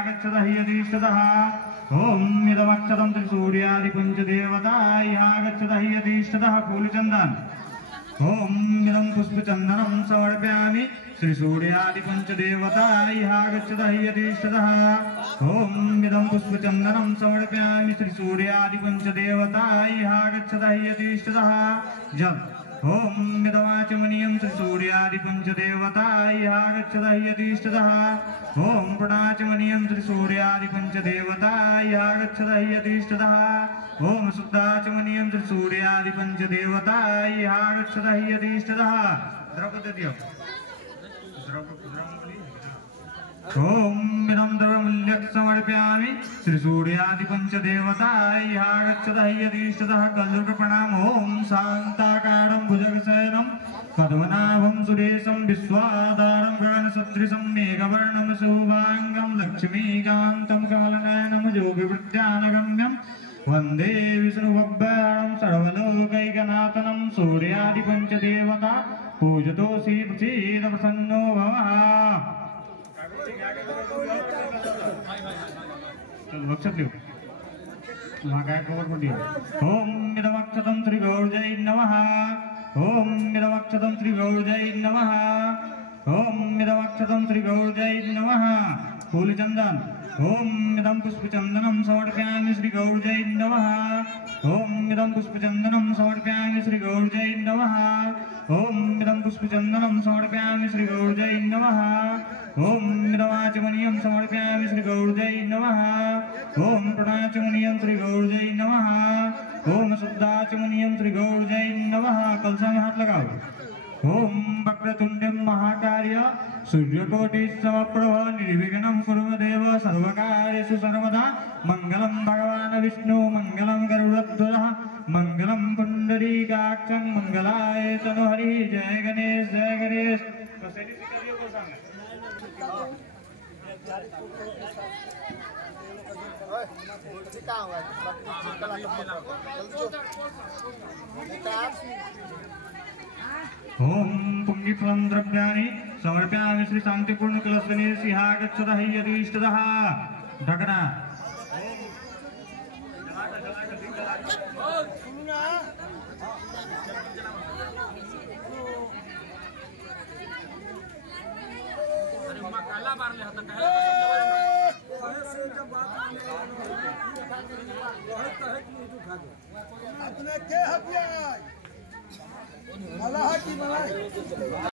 ह्यागच्छतः यतीष्टतः ओम इदमक्षतं त्रिसूर्यादिपञ्चदेवताय ह्यागच्छतः यतीष्टतः फूलचन्दन ओम इदं पुष्पचन्दनं समर्पयामि श्रीसूर्यादिपञ्चदेवताय ह्यागच्छतः यतीष्टतः ओम इदं पुष्पचन्दनं समर्पयामि श्रीसूर्यादिपञ्चदेवताय ह्यागच्छतः यतीष्टतः जल ओम इदमाचमनीयं त्रिसूर्यादिपञ्चदेवताय ह्यागच्छतः यतीष्टतः ओम प्रणाचमनीयं त्रिसूर्यादिपञ्चदेवताय ह्यागच्छतः यतीष्टतः ओम शुद्धाचमनीयं त्रिसूर्यादिपञ्चदेवताय ह्यागच्छतः यतीष्टतः द्रौपदीय ओम इदं द्रव्यमूल्यं समर्पयामि श्रीसूर्यादिपञ्चदेवताय ह्यागच्छतः यतीष्टतः कल्लूकप्रणाम ओम शान्ताकारं भुजगशयनं पद्मनाभं सुरेशं विश्वाधारं गगनसदृशं मेघवर्णं शुभांगं लक्ष्मीकान्तं कालनयनं योगिवृत्यानगम्यं वन्दे विष्णुभवभयहरं सर्वलोकैकनाथनं सूर्यादिपञ्चदेवता पूजतोऽसि प्रसीदप्रसन्नो भवः। ओम इदमक्षतं श्रीगौर्जै नमः ओम इदमक्षतं श्रीगौर्जै नमः ओम इदमक्षतं श्रीगौर्जै नमः फूलचंदन ओम इदं पुष्पचंदनं समर्पयामि श्रीगौर्जै नमः ओम इदं पुष्पचंदनं समर्पयामि श्रीगौर्जै नमः ओम इदं पुष्पचंदनं समर्पयामि श्रीगौर्जै नमः ओम इदमाचमनीयं समर्पयामि श्रीगौर्जै नमः ओम प्रणाचमनीयं श्रीगौर्जै नमः ओम शुद्धाचमनीयं श्रीगौर्जै नमः। कलशा में हाथ लगाओ। ओम वक्रतुंडं महाकाय सूर्यकोटिसमप्रभ निर्विघ्नं कुरु देव सर्वकार्येषु सर्वदा मंगलम भगवान विष्णु मंगलम गरुड़ध्वजः मंगलम पुंडरीकाक्षं मंगलाय तनोहरि जय गणेश जय गणेश। ओम पुंगिफलं द्रव्याणि समर्पयामि श्री शांतिपूर्ण कलशगणेश ह्यागच्छतः यतीष्टतः ढकना काला मार ले हता अपने के हपिया मला हटी मलाई